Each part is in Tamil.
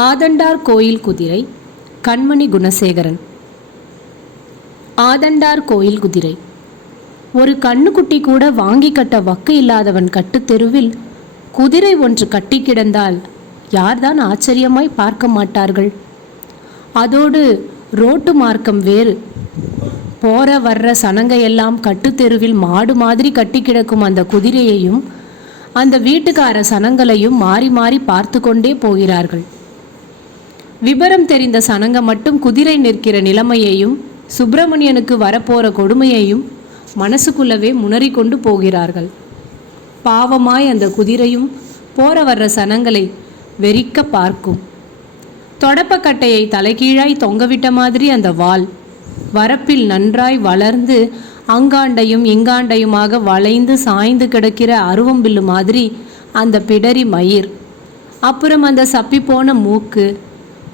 ஆதண்டார் கோயில் குதிரை கண்மணி குணசேகரன். ஆதண்டார் கோயில் குதிரை. ஒரு கண்ணுக்குட்டி கூட வாங்கி கட்ட வக்கு இல்லாதவன் கட்டுத்தெருவில் குதிரை ஒன்று கட்டி கிடந்தால் யார்தான் ஆச்சரியமாய் பார்க்க மாட்டார்கள்? அதோடு ரோட்டு மார்க்கம் வேறு. போற வர்ற சனங்கையெல்லாம் கட்டுத்தெருவில் மாடு மாதிரி கட்டி கிடக்கும் அந்த குதிரையையும் அந்த வீட்டுக்கார சனங்களையும் மாறி மாறி பார்த்து கொண்டே போகிறார்கள். விபரம் தெரிந்த சனங்க மட்டும் குதிரை நிற்கிற நிலைமையையும் சுப்பிரமணியனுக்கு வரப்போற கொடுமையையும் மனசுக்குள்ளவே முனறி கொண்டு போகிறார்கள். பாவமாய் அந்த குதிரையும் போற வர்ற சனங்களை வெறிக்க பார்க்கும். தொடப்பக்கட்டையை தலைகீழாய் தொங்கவிட்ட மாதிரி அந்த வால் வரப்பில் நன்றாய் வளர்ந்து அங்காண்டையும் இங்காண்டையுமாக வளைந்து சாய்ந்து கிடக்கிற அருவம்பில்லு மாதிரி அந்த பிடரி மயிர். அப்புறம் அந்த சப்பி போன மூக்கு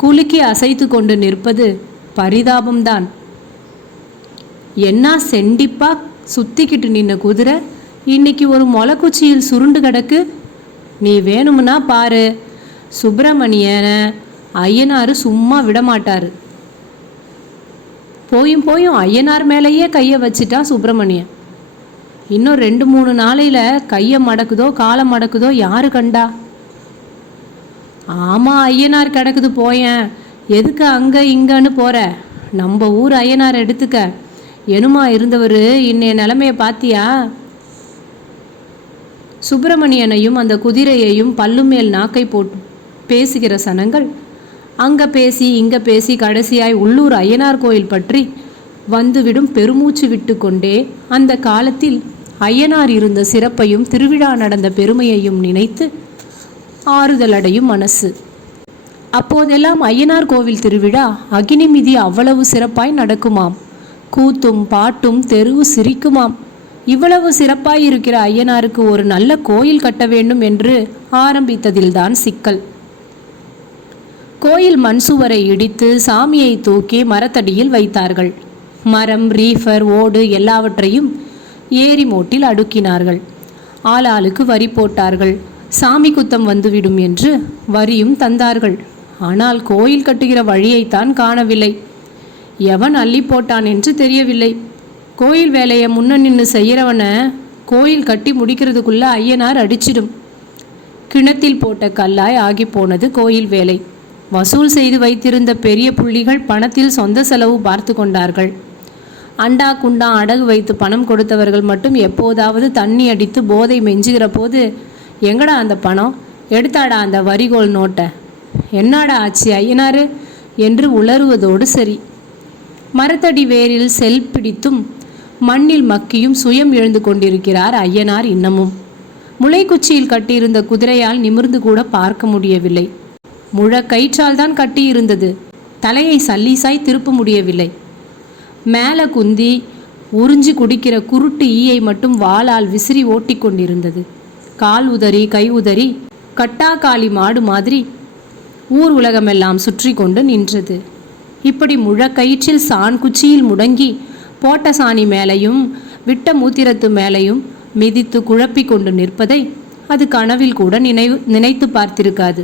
குலுக்கி அசைத்து கொண்டு நிற்பது பரிதாபம்தான். என்ன செண்டிப்பா சுத்திக்கிட்டு நின்ன குதிரை இன்னைக்கு ஒரு மொளக்குச்சியில் சுருண்டு கிடக்கு. நீ வேணும்னா பாரு. சுப்பிரமணியனை அய்யனாரு சும்மா விடமாட்டாரு. போயும் போயும் ஐயனார் மேலேயே கையை வச்சிட்டா சுப்பிரமணியன். இன்னும் ரெண்டு மூணு நாளையில் கையை மடக்குதோ காலை மடக்குதோ யாரு கண்டா? ஆமாம் ஐயனார் கிடக்குது போயேன். எதுக்கு அங்கே இங்கன்னு போகிற நம்ம ஊர் ஐயனார் எடுத்துக்க. எனுமா இருந்தவர் இன்னைய நிலமையை பாத்தியா? சுப்பிரமணியனையும் அந்த குதிரையையும் பல்லுமேல் நாக்கை போட்டு பேசுகிற சனங்கள் அங்கே பேசி இங்கே பேசி கடைசியாய் உள்ளூர் ஐயனார் கோயில் பற்றி வந்துவிடும் பெருமூச்சு விட்டு கொண்டே அந்த காலத்தில் ஐயனார் இருந்த சிறப்பையும் திருவிழா நடந்த பெருமையையும் நினைத்து ஆறுதல் அடையும் மனசு. அப்போதெல்லாம் ஐயனார் கோவில் திருவிழா அகினிமிதி அவ்வளவு சிறப்பாய் நடக்குமாம். கூத்தும் பாட்டும் தெருவு சிரிக்குமாம். இவ்வளவு சிறப்பாய் இருக்கிற ஐயனாருக்கு ஒரு நல்ல கோயில் கட்ட வேண்டும் என்று ஆரம்பித்ததில்தான் சிக்கல். கோயில் மண்சுவரை இடித்து சாமியை தூக்கி மரத்தடியில் வைத்தார்கள். மரம் ரீஃபர் ஓடு எல்லாவற்றையும் ஏரி மோட்டில் அடுக்கினார்கள். ஆளாளுக்கு வரி போட்டார்கள். சாமி குத்தம் வந்துவிடும் என்று வரியும் தந்தார்கள். ஆனால் கோயில் கட்டுகிற வழியைத்தான் காணவில்லை. எவன் அள்ளி போட்டான் என்று தெரியவில்லை. கோயில் வேலையை முன்ன நின்று செய்கிறவனை கோயில் கட்டி முடிக்கிறதுக்குள்ள ஐயனார் அடிச்சிடும். கிணத்தில் போட்ட கல்லாய் ஆகி போனது கோயில் வேலை. வசூல் செய்து வைத்திருந்த பெரிய புள்ளிகள் பணத்தில் சொந்த செலவு பார்த்து கொண்டார்கள். அண்டா குண்டா அடகு வைத்து பணம் கொடுத்தவர்கள் மட்டும் எப்போதாவது தண்ணி அடித்து போதை மெஞ்சுகிற போது எங்கடா அந்த பணம்? எடுத்தாடா அந்த வரிகோல் நோட்டை. என்னடா ஆச்சு ஐயனாரு? என்று உளறுவதோடு சரி. மரத்தடி வேரில் செல் பிடித்தும் மண்ணில் மக்கியும் சுயம் எழுந்து கொண்டிருக்கிறார் ஐயனார் இன்னமும். முளைக்குச்சியில் கட்டியிருந்த குதிரையால் நிமிர்ந்து கூட பார்க்க முடியவில்லை. முழ கயிற்றால் தான் கட்டியிருந்தது. தலையை சல்லீசாய் திருப்ப முடியவில்லை. மேலே குந்தி உறிஞ்சி குடிக்கிற குருட்டு ஈயை மட்டும் வாளால் விசிறி ஓட்டி கொண்டிருந்தது கால் உதறி கை உதறி கட்டாக்காளி மாடு மாதிரி ஊர் உலகமெல்லாம் சுற்றி கொண்டு நின்றது. இப்படி முழக்கயிற்றில் சான் குச்சியில் முடங்கி போட்ட சாணி மேலையும் விட்ட மூத்திரத்து மேலையும் மிதித்து குழப்பி கொண்டு நிற்பதை அது கனவில் கூட நினைவு நினைத்து பார்த்திருக்காது.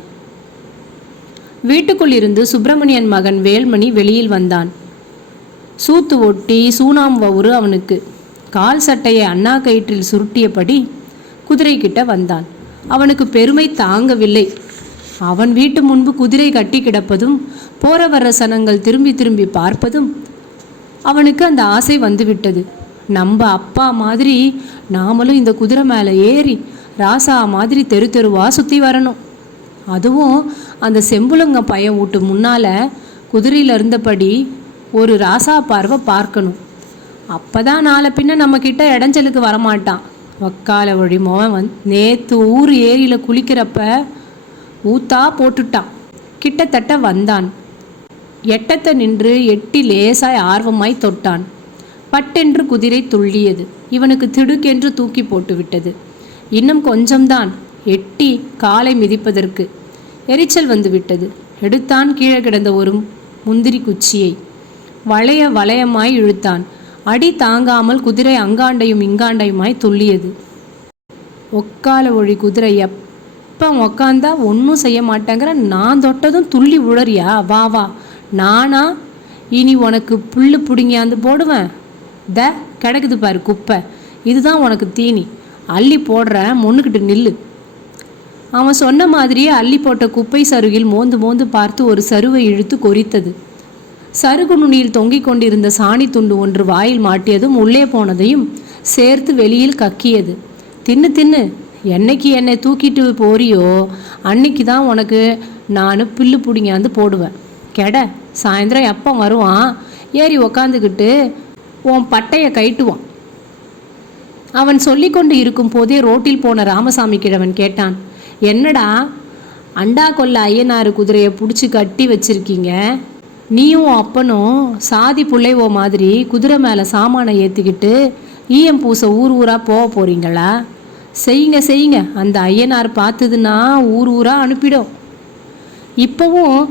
வீட்டுக்குள் இருந்து சுப்பிரமணியன் மகன் வேல்மணி வெளியில் வந்தான். சூத்து ஒட்டி சூனாம் வவுறு அவனுக்கு. கால் சட்டையை அண்ணா கயிற்றில் சுருட்டியபடி குதிரை கிட்ட வந்தான். அவனுக்கு பெருமை தாங்கவில்லை. அவன் வீட்டு முன்பு குதிரை கட்டி கிடப்பதும் போற வர்ற சனங்கள் திரும்பி திரும்பி பார்ப்பதும் அவனுக்கு அந்த ஆசை வந்துவிட்டது. நம்ம அப்பா மாதிரி நாமளும் இந்த குதிரை மேலே ஏறி ராசா மாதிரி தெரு தெருவா சுற்றி வரணும். அதுவும் அந்த செம்புலங்க பையன் வீட்டு முன்னால குதிரையில இருந்தபடி ஒரு ராசா பார்வை பார்க்கணும். அப்போதான் நாளை பின்ன நம்மக்கிட்ட இடைஞ்சலுக்கு வரமாட்டான். வக்கால வழி. மோகன் வந் நேற்று ஊர் ஏரியில் குளிக்கிறப்ப ஊத்தா போட்டுட்டான். கிட்டத்தட்ட வந்தான். எட்டத்தை நின்று எட்டி லேசாய் ஆர்வமாய் தொட்டான். பட்டென்று குதிரை துள்ளியது. இவனுக்கு திடுக்கென்று தூக்கி போட்டுவிட்டது இன்னும் கொஞ்சம்தான். எட்டி காலை மிதிப்பதற்கு எரிச்சல் வந்து விட்டது. எடுத்தான் கீழே கிடந்த ஒரு முந்திரி குச்சியை. வளைய வளையமாய் இழுத்தான். அடி தாங்காமல் குதிரை அங்காண்டையும் இங்காண்டையுமாய் துள்ளியது. ஒக்கால ஒழி குதிரை எப்போ உக்காந்தா ஒன்றும் செய்ய மாட்டேங்கிற நான் தொட்டதும் துள்ளி உழறியா? வா வா. நானா? இனி உனக்கு புல்லு பிடுங்கியாந்து போடுவேன். த கிடக்குது பாரு குப்பை. இதுதான் உனக்கு தீனி. அள்ளி போடுறேன் முன்னுக்கிட்டு நில்லு. அவன் சொன்ன மாதிரியே அள்ளி போட்ட குப்பை சருகில் மோந்து மோந்து பார்த்து ஒரு சருவை இழுத்து கொறித்தது சருகு நுனியில் தொங்கிக் கொண்டிருந்த சாணி துண்டு ஒன்று வாயில் மாட்டியதும் உள்ளே போனதையும் சேர்த்து வெளியில் கக்கியது. தின்னு தின்னு என்னைக்கு என்னை தூக்கிட்டு போறியோ அன்னைக்கு தான் உனக்கு நான் பில்லு பிடிங்காந்து போடுவேன். கெட சாயந்தரம் எப்போ வருவான்? ஏறி உக்காந்துக்கிட்டு உன் பட்டையை கைட்டுவான் அவன் சொல்லிக்கொண்டு இருக்கும் போதே ரோட்டில் போன ராமசாமி கிழவன் கேட்டான் என்னடா அண்டா கொல்ல ஐயனாறு குதிரையை பிடிச்சி கட்டி வச்சிருக்கீங்க? நீயும் அப்பனும் சாதி புள்ளைவோ மாதிரி குதிரை மேலே சாமானை ஏற்றிக்கிட்டு ஈயம் பூசை ஊர் ஊராக போக போகிறீங்களா செய்யுங்க செய்யுங்க. அந்த ஐயனார் பார்த்ததுன்னா ஊர் ஊராக அனுப்பிடும். இப்போவும்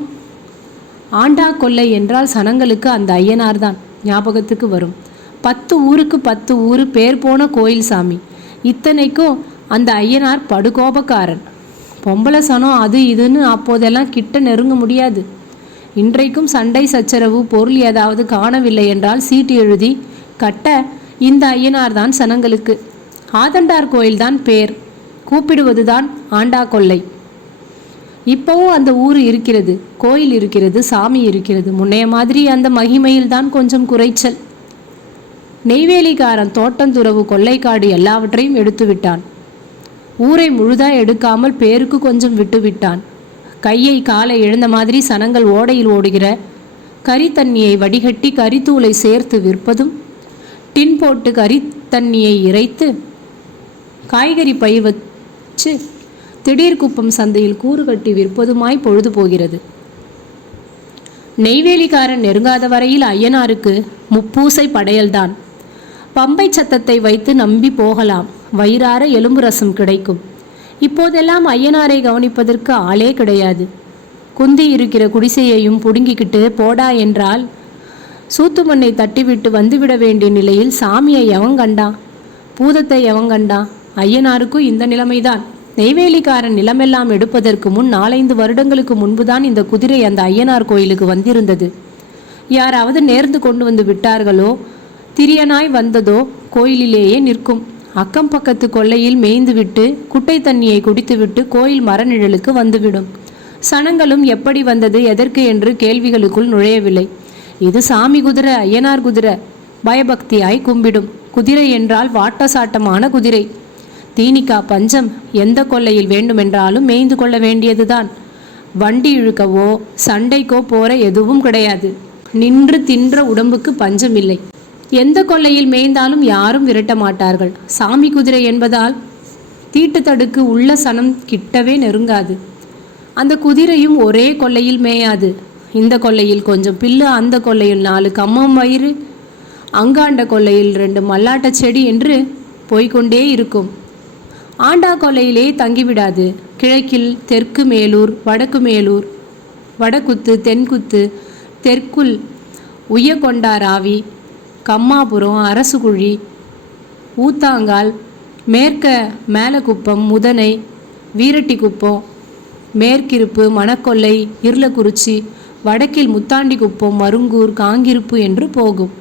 ஆண்டா கொல்லை என்றால் சனங்களுக்கு அந்த ஐயனார் தான். ஞாபகத்துக்கு வரும். பத்து ஊருக்கு பத்து ஊர் பேர் போன கோயில் சாமி. இத்தனைக்கும் அந்த ஐயனார் படுகோபக்காரன். பொம்பளை சனம் அது இதுன்னு அப்போதெல்லாம் கிட்ட நெருங்க முடியாது. இன்றைக்கும் சண்டை சச்சரவு பொருள் ஏதாவது காணவில்லை என்றால் சீட்டு எழுதி கட்ட இந்த ஐயனார் தான் சனங்களுக்கு. ஆதண்டார் கோயில்தான் பேர். கூப்பிடுவதுதான் ஆண்டா கொல்லை இப்போவும் அந்த ஊர் இருக்கிறது கோயில் இருக்கிறது சாமி இருக்கிறது. முன்னைய மாதிரி அந்த மகிமையில் தான் கொஞ்சம் குறைச்சல். நெய்வேலிக்காரன் தோட்டந்துறவு கொள்ளைக்காடு எல்லாவற்றையும் எடுத்து விட்டான் ஊரை முழுதா எடுக்காமல் பேருக்கு கொஞ்சம் விட்டுவிட்டான். கையை காலை எழுந்த மாதிரி சனங்கள் ஓடையில் ஓடுகிற கரித்தண்ணியை வடிகட்டி கரித்தூளை சேர்த்து விற்பதும் டின் போட்டு கரித்தண்ணியை இறைத்து காய்கறி பயிர் வச்சு திடீர் குப்பம் சந்தையில் கூறு கட்டி விற்பதுமாய் பொழுது போகிறது. நெய்வேலிக்காரன் நெருங்காத வரையில் ஐயனாருக்கு முப்பூசை படையல்தான். பம்பை சத்தத்தை வைத்து நம்பி போகலாம். வயிறார எலும்பு ரசம் கிடைக்கும். இப்போதெல்லாம் ஐயனாரை கவனிப்பதற்கு ஆளே கிடையாது. குந்தி இருக்கிற குடிசையையும் புடுங்கிக்கிட்டு போடா என்றால் சூத்து மண்ணை தட்டிவிட்டு வந்துவிட வேண்டிய நிலையில் சாமியை எவன் கண்டான் பூதத்தை எவன் கண்டான் ஐயனாருக்கும் இந்த நிலைமைதான். நெய்வேலிக்காரன் நிலமெல்லாம் எடுப்பதற்கு முன் நாலைந்து வருடங்களுக்கு முன்புதான் இந்த குதிரை அந்த ஐயனார் கோயிலுக்கு வந்திருந்தது. யாராவது நேர்ந்து கொண்டு வந்து விட்டார்களோ திரியனாய் வந்ததோ கோயிலிலேயே நிற்கும். அக்கம் பக்கத்து கொல்லையில் மேய்ந்துவிட்டு குட்டை தண்ணியை குடித்துவிட்டு கோயில் மரநிழலுக்கு வந்துவிடும். சனங்களும் எப்படி வந்தது எதற்கு என்று கேள்விகளுக்குள் நுழையவில்லை. இது சாமி குதிரை ஐயனார் குதிரை பயபக்தியாய் கும்பிடும். குதிரை என்றால் வாட்டசாட்டமான குதிரை. தீனிக்கா பஞ்சம் எந்த கொல்லையில் வேண்டுமென்றாலும் மேய்ந்து கொள்ள வேண்டியதுதான். வண்டி இழுக்கவோ சண்டைக்கோ போற எதுவும் கிடையாது. நின்று தின்ற உடம்புக்கு பஞ்சம் இல்லை எந்த கொல்லையில் மேய்ந்தாலும் யாரும் விரட்ட மாட்டார்கள். சாமி குதிரை என்பதால் தீட்டு தடுக்கு உள்ள சனம் கிட்டவே நெருங்காது. அந்த குதிரையும் ஒரே கொல்லையில் மேயாது. இந்த கொல்லையில் கொஞ்சம் பில்லு அந்த கொல்லையில் நாலு கம்மம் வயிறு அங்காண்ட கொல்லையில் ரெண்டு மல்லாட்ட செடி என்று போய்க்கொண்டே இருக்கும். ஆண்டா கொல்லையிலே தங்கிவிடாது. கிழக்கில் தெற்கு மேலூர் வடக்கு மேலூர் வடக்குத்து தென்குத்து தெற்குல் உய்யக்கொண்டாராவி கம்மாபுரம் அரசுகுழி ஊத்தாங்கால் மேற்க மேலக்குப்பம் முதனை வீரட்டிக்குப்பம் மேற்கிருப்பு மணக்கொல்லை இருளக்குறிச்சி வடக்கில் முத்தாண்டிக்குப்பம் மருங்கூர் காங்கிருப்பு என்று போகும்.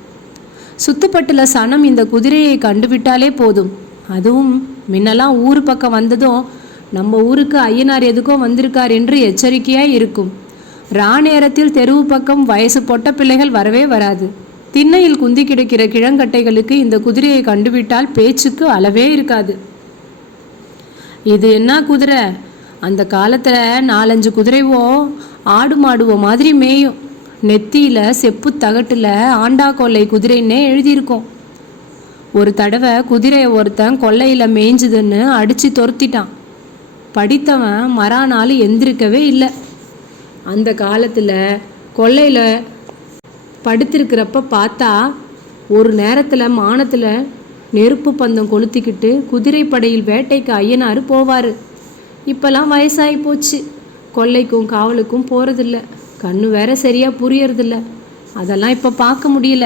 சுத்துப்பட்டுல சனம் இந்த குதிரையை கண்டுவிட்டாலே போதும். அதுவும் முன்னெல்லாம் ஊர் பக்கம் வந்ததும் நம்ம ஊருக்கு ஐயனார் எதுக்கோ வந்திருக்கார் என்று எச்சரிக்கையாய் இருக்கும். ரா நேரத்தில் தெருவு பக்கம் வயசு பொட்ட பிள்ளைகள் வரவே வராது. திண்ணையில் குந்தி கிடக்கிற கிழங்கட்டைகளுக்கு இந்த குதிரையை கண்டுவிட்டால் பேச்சுக்கு அளவே இருக்காது. இது என்ன குதிரை? அந்த காலத்துல நாலஞ்சு குதிரைவோ ஆடு மாடுவோ மாதிரி மேயும். நெத்தியில செப்பு தகட்டுல ஆண்டா கொல்லை குதிரைன்னே எழுதியிருக்கும். ஒரு தடவை குதிரையை ஒருத்தன் கொல்லையில மேய்ஞ்சுதுன்னு அடிச்சு துரத்திட்டான். படித்தவன் மறாநாள் எந்திரிக்கவே இல்லை. அந்த காலத்துல கொல்லையில படுத்திருக்கிறப்ப பார்த்தா ஒரு நேரத்தில் மானத்தில் நெருப்பு பந்தம் கொளுத்திக்கிட்டு குதிரைப்படையில் வேட்டைக்கு ஐயனார் போவார். இப்போல்லாம் வயசாகி போச்சு. கொல்லைக்கும் காவலுக்கும் போகிறதில்ல கண்ணு வேற சரியாக புரியறதில்ல. அதெல்லாம் இப்போ பார்க்க முடியல.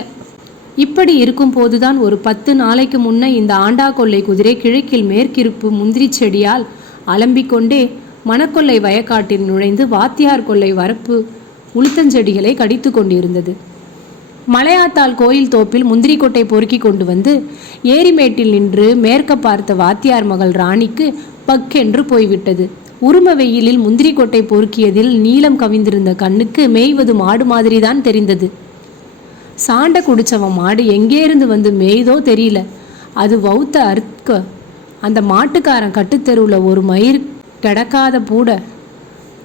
இப்படி இருக்கும்போது தான் ஒரு பத்து நாளைக்கு முன்னே இந்த ஆண்டா கொல்லை குதிரை கிழக்கில் மேற்கிருப்பு முந்திரி செடியால் அலம்பிக்கொண்டே மணக்கொள்ளை மணக்கொல்லை வயக்காட்டில் நுழைந்து வாத்தியார் கொல்லை வரப்பு உளுத்தஞ்செடிகளை கடித்து கொண்டிருந்தது. மலையாத்தாள் கோயில் தோப்பில் முந்திரி கொட்டை பொறுக்கி கொண்டு வந்து ஏரிமேட்டில் நின்று மேற்க பார்த்த வாத்தியார் மகள் ராணிக்கு பக்கென்று போய்விட்டது. உரும வெயிலில் முந்திரி கொட்டை பொறுக்கியதில் நீலம் கவிந்திருந்த கண்ணுக்கு மேய்வது மாடு மாதிரிதான் தெரிந்தது. சாண்ட குடிச்சவன் மாடு எங்கேருந்து வந்து மேய்தோ தெரியல. அது வௌத்த அர்க்க அந்த மாட்டுக்காரன் கட்டுத்தெருவில் ஒரு மயிர் கிடக்காத பூட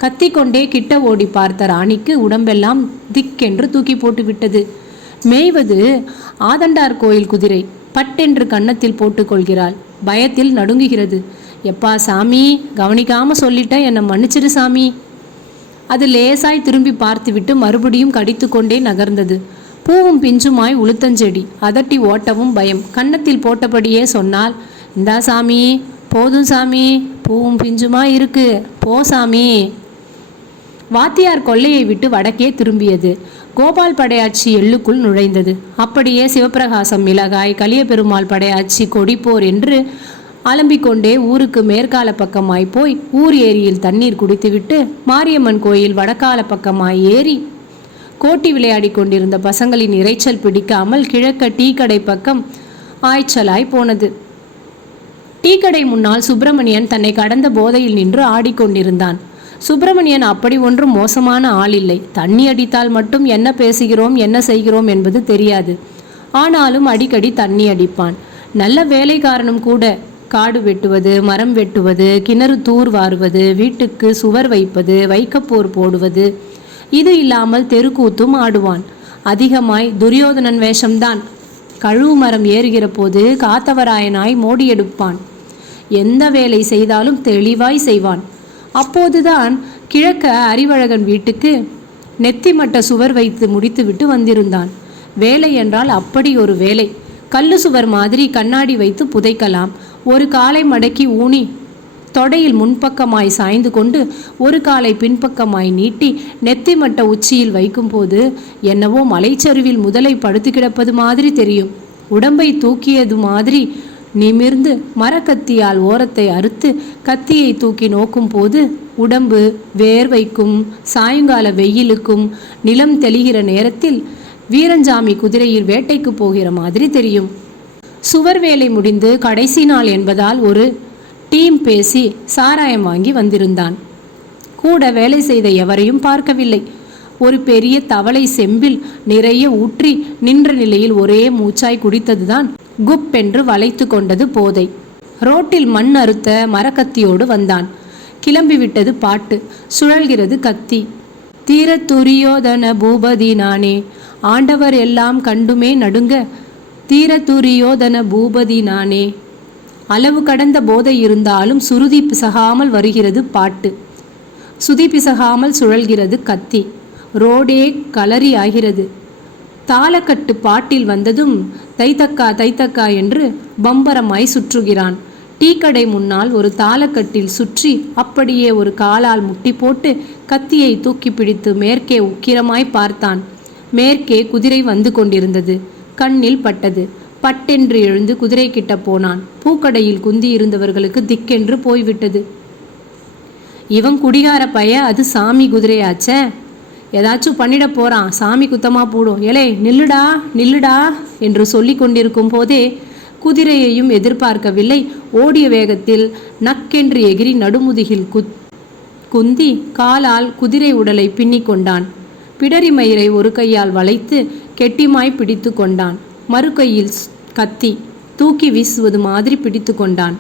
கத்திக்கொண்டே கிட்ட ஓடி பார்த்த ராணிக்கு உடம்பெல்லாம் திக்கென்று தூக்கி போட்டு விட்டது மேய்வது ஆதண்டார் கோயில் குதிரை. பட்டென்று கன்னத்தில் போட்டுக்கொள்கிறாள். பயத்தில் நடுங்குகிறது. எப்பா சாமி கவனிக்காம சொல்லிட்டேன் என்னை மன்னிச்சிரு சாமி. அது லேசாய் திரும்பி பார்த்துவிட்டு மறுபடியும் கடித்துக்கொண்டே நகர்ந்தது. பூவும் பிஞ்சுமாய் உளுத்தஞ்செடி. அதட்டி ஓட்டவும் பயம். கன்னத்தில் போட்டபடியே சொன்னால் இந்தா சாமி போதும் சாமி பூவும் பிஞ்சுமா இருக்கு. போ சாமி. வாத்தியார் கொல்லையை விட்டு வடக்கே திரும்பியது. கோபால் படையாட்சி எள்ளுக்குள் நுழைந்தது. அப்படியே சிவப்பிரகாசம் மிளகாய் கலியபெருமாள் படையாச்சி கொடிப்போர் என்று அலம்பிக்கொண்டே ஊருக்கு மேற்கால பக்கமாய் போய் ஊர் ஏரியில் தண்ணீர் குடித்துவிட்டு மாரியம்மன் கோயில் வடக்கால பக்கமாய் ஏறி கோட்டி விளையாடி கொண்டிருந்த பசங்களின் இரைச்சல் பிடிக்காமல் கிழக்க டீ கடை பக்கம் ஆய்ச்சலாய் போனது. டீ கடை முன்னால் சுப்பிரமணியன் தன்னை கடந்த போதையில் நின்று ஆடிக்கொண்டிருந்தான். சுப்பிரமணியன் அப்படி ஒன்றும் மோசமான ஆள் இல்லை தண்ணி அடித்தால் மட்டும் என்ன பேசுகிறோம் என்ன செய்கிறோம் என்பது தெரியாது. ஆனாலும் அடிக்கடி தண்ணி அடிப்பான். நல்ல வேலைக்காரனும் கூட காடு வெட்டுவது மரம் வெட்டுவது கிணறு தூர் வாருவது வீட்டுக்கு சுவர் வைப்பது வைக்கப்போர் போடுவது இது இல்லாமல் தெருக்கூத்தும் ஆடுவான். அதிகமாய் துரியோதனன் வேஷம்தான். கழுவு மரம் ஏறுகிற போது காத்தவராயனாய் மோடி எடுப்பான். எந்த வேலை செய்தாலும் தெளிவாய் செய்வான். அப்போதுதான் கிழக்க அறிவழகன் வீட்டுக்கு நெத்திமட்ட சுவர் வைத்து முடித்துவிட்டு வந்திருந்தான். வேலை என்றால் அப்படி ஒரு வேலை. கல்லு சுவர் மாதிரி கண்ணாடி வைத்து புதைக்கலாம். ஒரு காலை மடக்கி ஊனி தொடையில் முன்பக்கமாய் சாய்ந்து கொண்டு ஒரு காலை பின்பக்கமாய் நீட்டி நெத்திமட்ட உச்சியில் வைக்கும்போது என்னவோ மலைச்சரிவில் முதலை படுத்து கிடப்பது மாதிரி தெரியும். உடம்பை தூக்கியது மாதிரி நிமிர்ந்து மரக்கத்தியால் ஓரத்தை அறுத்து கத்தியை தூக்கி நோக்கும் போது உடம்பு வேர்வைக்கும் சாயங்கால வெயிலுக்கும் நிலம் தெளிகிற நேரத்தில் வீரஞ்சாமி குதிரையில் வேட்டைக்கு போகிற மாதிரி தெரியும். சுவர் வேலை முடிந்து கடைசி நாள் என்பதால் ஒரு டீம் பேசி சாராயம் வாங்கி வந்திருந்தான். கூட வேலை செய்த எவரையும் பார்க்கவில்லை. ஒரு பெரிய தவளை செம்பில் நிறைய ஊற்றி நின்ற நிலையில் ஒரே மூச்சாய் குடித்ததுதான் குப்பென்று வளைத்து கொண்டது போதை. ரோட்டில் மண் அறுத்த மரக்கத்தியோடு வந்தான். கிளம்பிவிட்டது பாட்டு. சுழல்கிறது கத்தி. தீர துரியோதன பூபதி நானே. ஆண்டவர் எல்லாம் கண்டுமே நடுங்க. தீர துரியோதன பூபதி நானே. அளவு கடந்த போதை இருந்தாலும் சுருதி பிசகாமல் வருகிறது பாட்டு. சுதி பிசகாமல் சுழல்கிறது கத்தி. ரோடே கலரி ஆகிறது. தாளக்கட்டு பாட்டில் வந்ததும் தைத்தக்கா தைத்தக்கா என்று பம்பரமாய் சுற்றுகிறான். டீக்கடை முன்னால் ஒரு தாளக்கட்டில் சுற்றி அப்படியே ஒரு காலால் முட்டி போட்டு கத்தியை தூக்கி பிடித்து மேற்கே உக்கிரமாய் பார்த்தான். மேற்கே குதிரை வந்து கொண்டிருந்தது. கண்ணில் பட்டது. பட்டென்று எழுந்து குதிரை கிட்ட போனான். பூக்கடையில் குந்தி இருந்தவர்களுக்கு திக்கென்று போய்விட்டது. இவன் குடிகார பைய அது சாமி குதிரையாச்சே? ஏதாச்சும் பண்ணிட போகிறான் சாமி குத்தமா போடும். ஏலே நில்லுடா நில்லுடா என்று சொல்லி கொண்டிருக்கும் போதே குதிரையையும் எதிர்பார்க்கவில்லை. ஓடிய வேகத்தில் நக்கென்று எகிரி நடுமுதுகில் குத் குந்தி காலால் குதிரை உடலை பின்னிக் கொண்டான். பிடரி மயிரை ஒரு கையால் வளைத்து கெட்டிமாய் பிடித்து கொண்டான். மறு கையில் ஸ்- கத்தி தூக்கி வீசுவது மாதிரி பிடித்து கொண்டான்.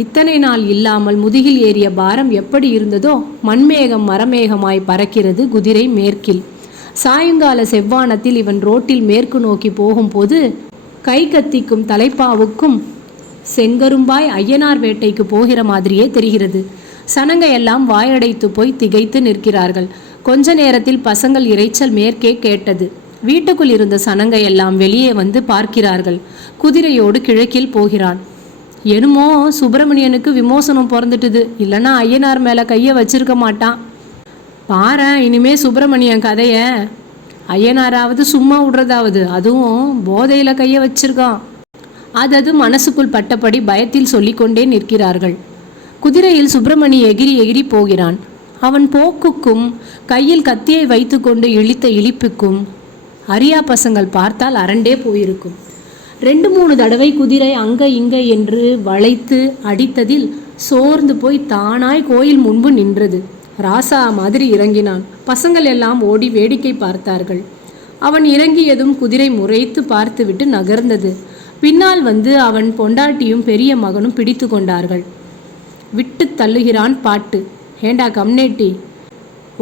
இத்தனை நாள் இல்லாமல் முதுகில் ஏறிய பாரம் எப்படி இருந்ததோ மண்மேகம் மரமேகமாய் பறக்கிறது குதிரை மேற்கில். சாயங்கால செவ்வானத்தில் இவன் ரோட்டில் மேற்கு நோக்கி போகும்போது கை கத்திக்கும் தலைப்பாவுக்கும் செங்கரும்பாய் ஐயனார் வேட்டைக்கு போகிற மாதிரியே தெரிகிறது. சனங்க எல்லாம் வாயடைத்து போய் திகைத்து நிற்கிறார்கள். கொஞ்ச நேரத்தில் பசங்கள் இரைச்சல் மேற்கே கேட்டது. வீட்டுக்குள் இருந்த சனங்க எல்லாம் வெளியே வந்து பார்க்கிறார்கள். குதிரையோடு கிழக்கில் போகிறான். என்னமோ சுப்பிரமணியனுக்கு விமோசனம் பிறந்துட்டுது. இல்லைன்னா ஐயனார் மேலே கையை வச்சிருக்க மாட்டான். பாரு இனிமே சுப்பிரமணியன் கதைய ஐயனாராவது சும்மா விடுறதாவது. அதுவும் போதையில் கையை வச்சிருக்கான். அதது மனசுக்குள் பட்டபடி பயத்தில் சொல்லிக்கொண்டே நிற்கிறார்கள். குதிரையில் சுப்பிரமணி எகிரி எகிரி போகிறான். அவன் போக்குக்கும் கையில் கத்தியை வைத்துக்கொண்டு இழித்த இழிப்புக்கும் அரியா பசங்கள் பார்த்தால் அரண்டே போயிருக்கும். ரெண்டு மூணு தடவை குதிரை அங்க இங்க என்று வளைத்து அடித்ததில் சோர்ந்து போய் தானாய் கோயில் முன்பு நின்றது. ராசா மாதிரி இறங்கினான். பசங்கள் எல்லாம் ஓடி வேடிக்கை பார்த்தார்கள். அவன் இறங்கியதும் குதிரை முறைத்து பார்த்துவிட்டு நகர்ந்தது. பின்னால் வந்து அவன் பொண்டாட்டியும் பெரிய மகனும் பிடித்து கொண்டார்கள். விட்டு தள்ளுகிறான் பாட்டு. ஏண்டா கம்னேட்டி?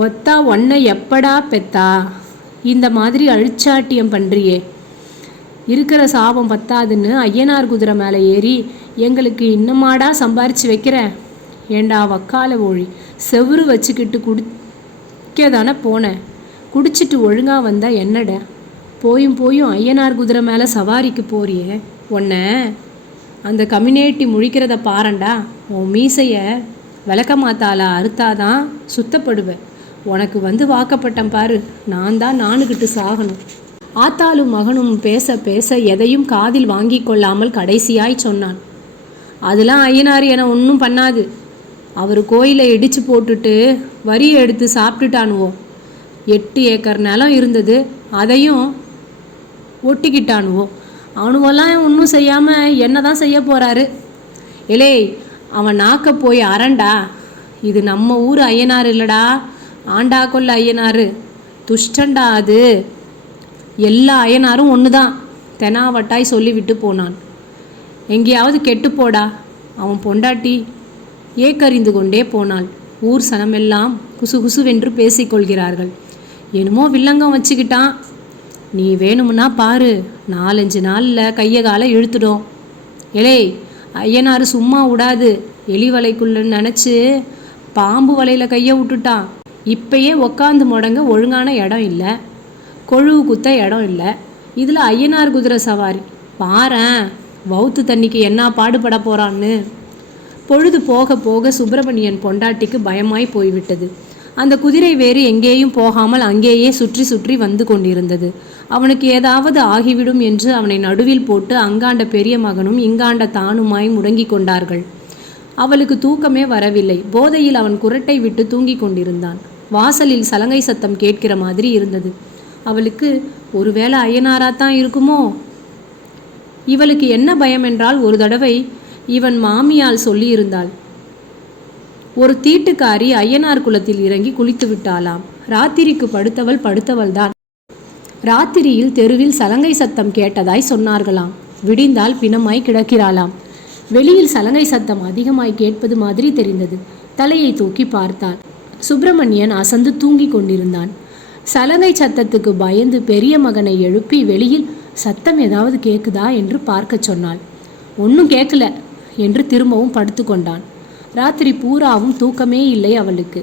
ஒத்தா ஒன்னை எப்படா பெத்தா? இந்த மாதிரி அழிச்சாட்டியம் பண்றியே. இருக்கிற சாபம் பத்தாதுன்னு ஐயனார் குதிரை மேலே ஏறி எங்களுக்கு இன்னமாடா சம்பாரிச்சு வைக்கிற? ஏண்டா வக்கால ஒழி செவுரு வச்சுக்கிட்டு குடிக்க தானே போனேன். குடிச்சிட்டு ஒழுங்காக வந்தா என்னடா? போயும் போயும் ஐயனார் குதிரை மேலே சவாரிக்கு போறியே உன்னை? அந்த கம்யூனிட்டி முழிக்கிறத பாரண்டா? உன் மீசையை விளக்க மாத்தால அறுத்தாதான் சுத்தப்படுவேன். உனக்கு வந்து வாக்கப்பட்டேன் பாரு நான் தான் நானுக்கிட்டு சாகணும். ஆத்தாளும் மகனும் பேச பேச எதையும் காதில் வாங்கி கொள்ளாமல் கடைசியாய் சொன்னான். அதெல்லாம் ஐயனார் என ஒன்றும் பண்ணாது. அவர் கோயிலை இடிச்சு போட்டுட்டு வரியை எடுத்து சாப்பிட்டுட்டானுவோம் எட்டு ஏக்கர் நிலம் இருந்தது. அதையும் ஒட்டிக்கிட்டானுவோம் அவனுவெல்லாம் ஒன்றும் செய்யாமல் என்ன தான் செய்ய போகிறாரு இலே அவன் நாக்க போய் அரண்டா. இது நம்ம ஊர் ஐயனார் இல்லடா. ஆண்டா கொல்ல ஐயனார். துஷ்டண்டா அது. எல்லா அயனாரும் ஒன்று தான் தெனாவட்டாய் சொல்லிவிட்டு போனான். எங்கேயாவது கெட்டுப்போடா அவன் பொண்டாட்டி. ஏக்கறிந்து கொண்டே போனாள். ஊர் சனமெல்லாம் குசு குசுவென்று பேசிக்கொள்கிறார்கள். என்னமோ வில்லங்கம் வச்சுக்கிட்டான். நீ வேணும்னா பாரு. நாலஞ்சு நாளில் கையை காலை இழுத்துடும். எலே ஐயனாரு சும்மா விடாது எலி வலைக்குள்ள நினச்சி பாம்பு வலையில் கையை விட்டுட்டான். இப்பயே உக்காந்து முடங்க ஒழுங்கான இடம் இல்லை. கொழுவு குத்த இடம் இல்லை. இதில் ஐயனார் குதிரை சவாரி. பாரேன் வௌத்து தண்ணிக்கு என்ன பாடுபட போகிறான்னு பொழுது போக போக சுப்பிரமணியன் பொண்டாட்டிக்கு பயமாய் போய்விட்டது. அந்த குதிரை வேறு எங்கேயும் போகாமல் அங்கேயே சுற்றி சுற்றி வந்து கொண்டிருந்தது. அவனுக்கு ஏதாவது ஆகிவிடும் என்று அவனை நடுவில் போட்டு அங்காண்ட பெரிய மகனும் இங்காண்ட தானுமாய் முடங்கிக் கொண்டார்கள். அவளுக்கு தூக்கமே வரவில்லை. போதையில் அவன் குரட்டை விட்டு தூங்கிக் கொண்டிருந்தான். வாசலில் சலங்கை சத்தம் கேட்கிற மாதிரி இருந்தது. அவளுக்கு ஒருவேளை ஐயனாராத்தான் இருக்குமோ? இவளுக்கு என்ன பயம் என்றால் ஒரு தடவை இவன் மாமியால் சொல்லியிருந்தாள். ஒரு தீட்டுக்காரி ஐயனார் குலத்தில் இறங்கி குளித்து விட்டாளாம். ராத்திரிக்கு படுத்தவள் படுத்தவள்தான். ராத்திரியில் தெருவில் சலங்கை சத்தம் கேட்டதாய் சொன்னார்களாம். விடிந்தால் பிணமாய் கிடக்கிறாளாம். வெளியில் சலங்கை சத்தம் அதிகமாய் கேட்பது மாதிரி தெரிந்தது. தலையை தூக்கி பார்த்தாள். சுப்பிரமணியன் அசந்து தூங்கிக் கொண்டிருந்தான். சலங்கை சத்தத்துக்கு பயந்து பெரிய மகனை எழுப்பி வெளியில் சத்தம் ஏதாவது கேட்குதா என்று பார்க்கச் சொன்னாள். ஒன்றும் கேட்கல என்று திரும்பவும் படுத்துக்கொண்டான் ராத்திரி பூராவும் தூக்கமே இல்லை அவளுக்கு.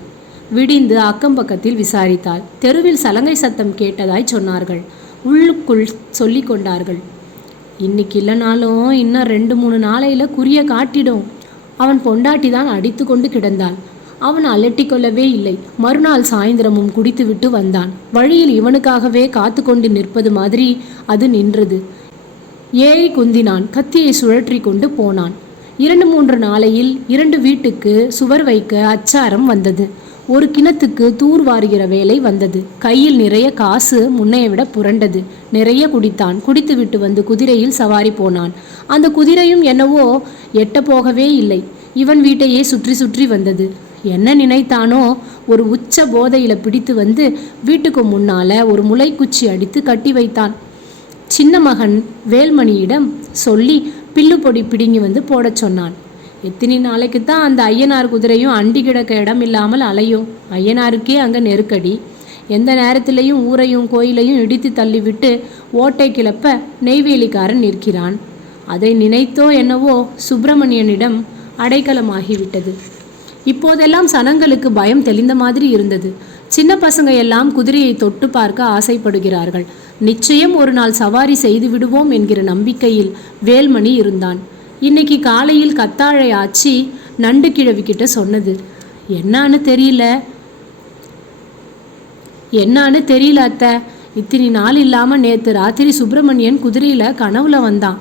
விடிந்து அக்கம் பக்கத்தில் விசாரித்தாள். தெருவில் சலங்கை சத்தம் கேட்டதாய் சொன்னார்கள். உள்ளுக்குள் சொல்லி கொண்டார்கள். இன்னைக்கு இல்லைனாலும் இன்னும் ரெண்டு மூணு நாளையில குறிய காட்டிடும். அவன் பொண்டாட்டி தான் அடித்து கொண்டு கிடந்தாள். அவன் அலட்டிக்கொள்ளவே இல்லை. மறுநாள் சாயந்தரமும் குடித்துவிட்டு வந்தான். வழியில் இவனுக்காகவே காத்து கொண்டு நிற்பது மாதிரி அது நின்றது. ஏறி குந்தினான். கத்தியை சுழற்றி கொண்டு போனான். இரண்டு மூன்று நாளையில் இரண்டு வீட்டுக்கு சுவர் வைக்க அச்சாரம் வந்தது. ஒரு கிணத்துக்கு தூர் வாருகிற வேலை வந்தது. கையில் நிறைய காசு முன்னைய விட புரண்டது. நிறைய குடித்தான். குடித்துவிட்டு வந்து குதிரையில் சவாரி போனான். அந்த குதிரையும் என்னவோ எட்ட போகவே இல்லை. இவன் வீட்டையே சுற்றி சுற்றி வந்தது. என்ன நினைத்தானோ ஒரு உச்ச போதையில பிடித்து வந்து வீட்டுக்கு முன்னால ஒரு முளைக்குச்சி அடித்து கட்டி வைத்தான். சின்ன மகன் வேல்மணியிடம் சொல்லி பில்லு பொடி பிடுங்கி வந்து போடச் சொன்னான். எத்தனை நாளைக்கு தான் அந்த ஐயனார் குதிரையும் அண்டி கிடக்க இடம் இல்லாமல் அலையும். ஐயனாருக்கே அங்கே நெருக்கடி. எந்த நேரத்திலையும் ஊரையும் கோயிலையும் இடித்து தள்ளிவிட்டு ஓட்டை கிளப்ப நெய்வேலிக்காரன் நிற்கிறான். அதை நினைத்தோ என்னவோ சுப்பிரமணியனிடம் அடைக்கலமாகிவிட்டது. இப்போதெல்லாம் சனங்களுக்கு பயம் தெளிந்த மாதிரி இருந்தது. சின்ன பசங்க எல்லாம் குதிரையை தொட்டு பார்க்க ஆசைப்படுகிறார்கள். நிச்சயம் ஒரு நாள் சவாரி செய்து விடுவோம் என்கிற நம்பிக்கையில் வேல்மணி இருந்தான். இன்னைக்கு காலையில் கத்தாழை ஆச்சி நண்டு கிழவி கிட்ட சொன்னது. என்னான்னு தெரியல. என்னான்னு தெரியல அத்தை. இத்தனை நாள் இல்லாம நேத்து ராத்திரி சுப்பிரமணியன் குதிரையில கனவுல வந்தான்.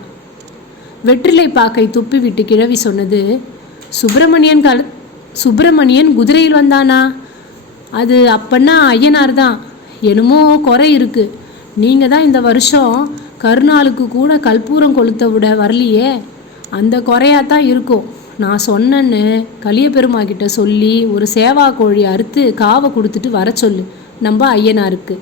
வெற்றிலை பாக்கை துப்பி விட்டு கிழவி சொன்னது சுப்பிரமணியன் கல சுப்பிரமணியன் குதிரையில் வந்தானா? அது அப்பன்னா ஐயனார் தான். என்னமோ குறை இருக்கு. நீங்கள் தான் இந்த வருஷம் கருநாளுக்கு கூட கற்பூரம் கொளுத்த விட வரலையே. அந்த குறையாக தான் இருக்கும். நான் சொன்னேன்னு கலிய பெருமா கிட்ட சொல்லி ஒரு சேவா கோழி அறுத்து காவை கொடுத்துட்டு வர சொல்லு. நம்ம ஐயனாருக்கு.